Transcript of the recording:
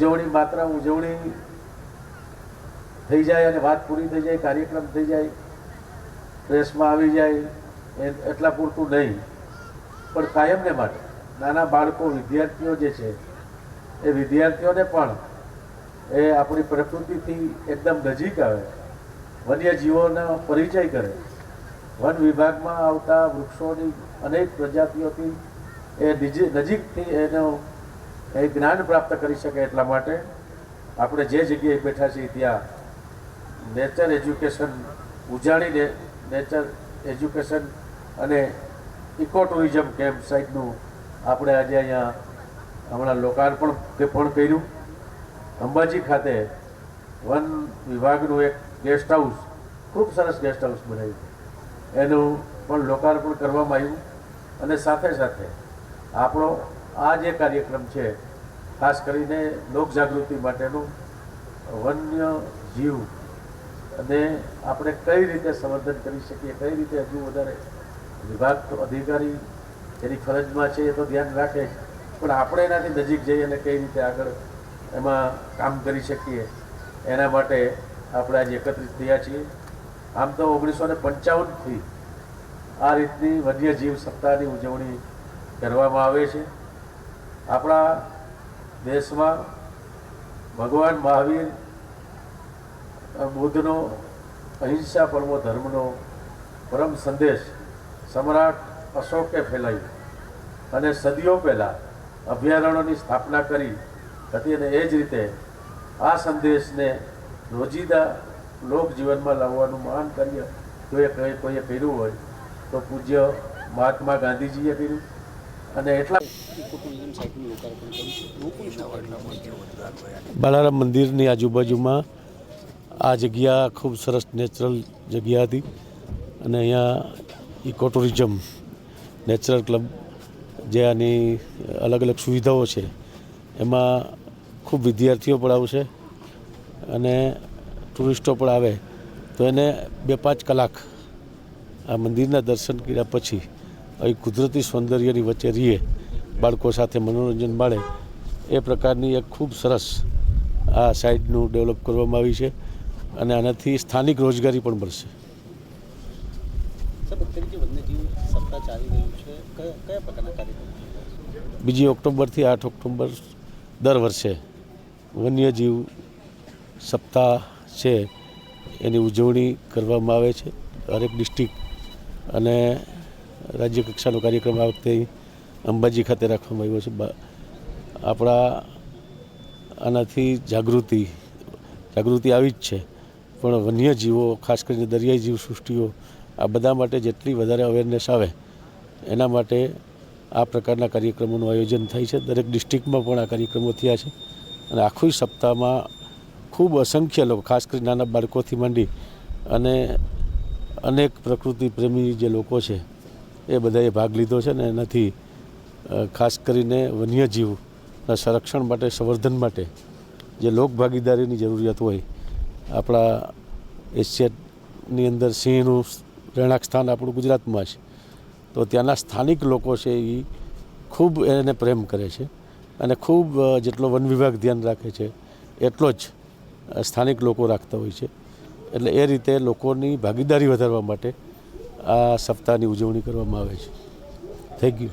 ઉજવણી માત્ર ઉજવણી થઈ જાય અને વાત પૂરી થઈ જાય, કાર્યક્રમ થઈ જાય, પ્રેસમાં આવી જાય એટલા પૂરતું નહીં, પણ કાયમને માટે નાના બાળકો વિદ્યાર્થીઓ જે છે એ વિદ્યાર્થીઓને પણ એ આપણી પ્રકૃતિથી એકદમ નજીક આવે, વન્યજીવોનો પરિચય કરે, વન વિભાગમાં આવતા વૃક્ષોની અનેક પ્રજાતિઓથી એ નજીકથી એનો એ જ્ઞાન પ્રાપ્ત કરી શકે. એટલા માટે આપણે જે જગ્યાએ બેઠા છીએ ત્યાં નેચર એજ્યુકેશન ઉજાણીને નેચર એજ્યુકેશન અને ઇકો ટુરિઝમ કેમ્પ સાઇટનું આપણે આજે અહીંયા હમણાં લોકાર્પણ પણ કર્યું. અંબાજી ખાતે વન વિભાગનું એક ગેસ્ટ હાઉસ, ખૂબ સરસ ગેસ્ટ હાઉસ બનાવ્યું, એનું પણ લોકાર્પણ કરવામાં આવ્યું. અને સાથે સાથે આપણો આ જે કાર્યક્રમ છે ખાસ કરીને લોકજાગૃતિ માટેનું વન્ય જીવ અને આપણે કઈ રીતે સંવર્ધન કરી શકીએ, કઈ રીતે હજુ વધારે વિભાગ અધિકારી એની ફરજમાં છે એ તો ધ્યાન રાખે, પણ આપણે એનાથી નજીક જઈએ અને કઈ રીતે આગળ એમાં કામ કરી શકીએ એના માટે આપણે આજે એકત્રિત થયા છીએ. આમ તો 1955થી આ રીતની વન્યજીવ સપ્તાહની ઉજવણી કરવામાં આવે છે. આપણા દેશમાં ભગવાન મહાવીર બુદ્ધનો અહિંસા પરમો ધર્મનો પરમ સંદેશ સમ્રાટ અશોકે ફેલાવ્યો અને સદીઓ પહેલાં અભયારણ્યોની સ્થાપના કરી હતી. અને એ જ રીતે આ સંદેશને રોજિંદા લોકજીવનમાં લાવવાનું મહાન કાર્ય કોઈએ કર્યું હોય તો પૂજ્ય મહાત્મા ગાંધીજીએ કર્યું. અને એટલા બાલારામ મંદિરની આજુબાજુમાં આ જગ્યા ખૂબ સરસ નેચરલ જગ્યા હતી અને અહીંયા ઇકો ટુરિઝમ નેચરલ ક્લબ જે આની અલગ અલગ સુવિધાઓ છે એમાં ખૂબ વિદ્યાર્થીઓ પણ આવશે અને ટુરિસ્ટો પણ આવે તો એને 2-5 કલાક આ મંદિરના દર્શન કર્યા પછી અહીં કુદરતી સૌંદર્યની વચ્ચે રહીએ, બાળકો સાથે મનોરંજન મળે એ પ્રકારની એક ખૂબ સરસ આ સાઇટનું ડેવલપ કરવામાં આવી છે અને આનાથી સ્થાનિક રોજગારી પણ મળશે. બીજી ઓક્ટોબરથી 8 ઓક્ટોબર દર વર્ષે વન્યજીવ સપ્તાહ છે એની ઉજવણી કરવામાં આવે છે. દરેક ડિસ્ટ્રિક્ટ અને રાજ્ય કક્ષાનો કાર્યક્રમ આ વખતે અંબાજી ખાતે રાખવામાં આવ્યો છે. આપણા આનાથી જાગૃતિ આવી જ છે, પણ વન્યજીવો ખાસ કરીને દરિયાઈ જીવ સૃષ્ટિઓ આ બધા માટે જેટલી વધારે અવેરનેસ આવે એના માટે આ પ્રકારના કાર્યક્રમોનું આયોજન થાય છે. દરેક ડિસ્ટ્રિક્ટમાં પણ આ કાર્યક્રમો થયા છે અને આખું સપ્તાહમાં ખૂબ અસંખ્ય લોકો, ખાસ કરીને નાના બાળકોથી માંડી અને અનેક પ્રકૃતિ પ્રેમી જે લોકો છે એ બધાએ ભાગ લીધો છે ને એનાથી ખાસ કરીને વન્યજીવના સંરક્ષણ માટે, સંવર્ધન માટે જે લોકભાગીદારીની જરૂરિયાત હોય, આપણા એશિયાની અંદર સિંહનું રહેણાંક સ્થાન આપણું ગુજરાતમાં છે, તો ત્યાંના સ્થાનિક લોકો છે એ ખૂબ એને પ્રેમ કરે છે અને ખૂબ જેટલો વન વિભાગ ધ્યાન રાખે છે એટલો જ સ્થાનિક લોકો રાખતા હોય છે. એટલે એ રીતે લોકોની ભાગીદારી વધારવા માટે આ સપ્તાહની ઉજવણી કરવામાં આવે છે. Thank you.